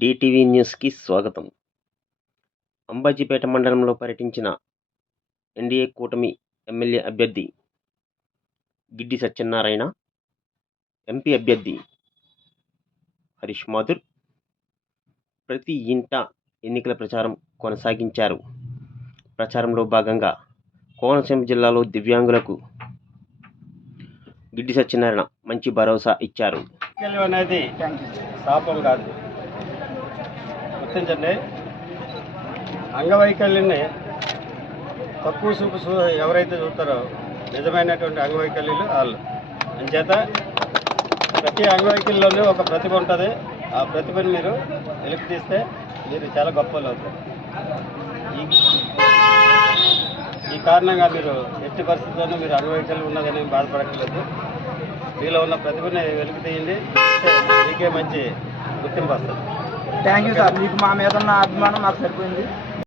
DTV న్యూస్కి స్వాగతం. అంబాజీపేట మండలంలో పర్యటించిన ఎన్డీఏ కూటమి ఎమ్మెల్యే అభ్యర్థి గిడ్డి సత్యనారాయణ, ఎంపీ అభ్యర్థి హరీష్ మాథుర్ ప్రతి ఇంట ఎన్నికల ప్రచారం కొనసాగించారు. ప్రచారంలో భాగంగా కోనసీమ జిల్లాలో దివ్యాంగులకు గిడ్డి సత్యనారాయణ మంచి భరోసా ఇచ్చారు. అనేది శాపం కాదు, గుర్తించండి. అంగవైకల్యాన్ని తక్కువ చూపు ఎవరైతే చూస్తారో నిజమైనటువంటి అంగవైకల్యులు వాళ్ళు. అంచేత ప్రతి అంగవైకల్యంలోనే ఒక ప్రతిభ ఉంటుంది. ఆ ప్రతిభను మీరు వెలికి తీస్తే మీరు చాలా గొప్ప వాళ్ళు అవుతారు. ఈ కారణంగా మీరు ఎట్టి పరిస్థితుల్లోనూ మీరు అంగవైకల్యం ఉన్నదని బాధపడక్కర్లేదు. మీలో ఉన్న ప్రతిభని వెలికి తీయండి, మీకే మంచి గుర్తింపు వస్తుంది. Thank you sir. మీకు మా మీద ఉన్న అభిమానం మాకు సరిపోయింది.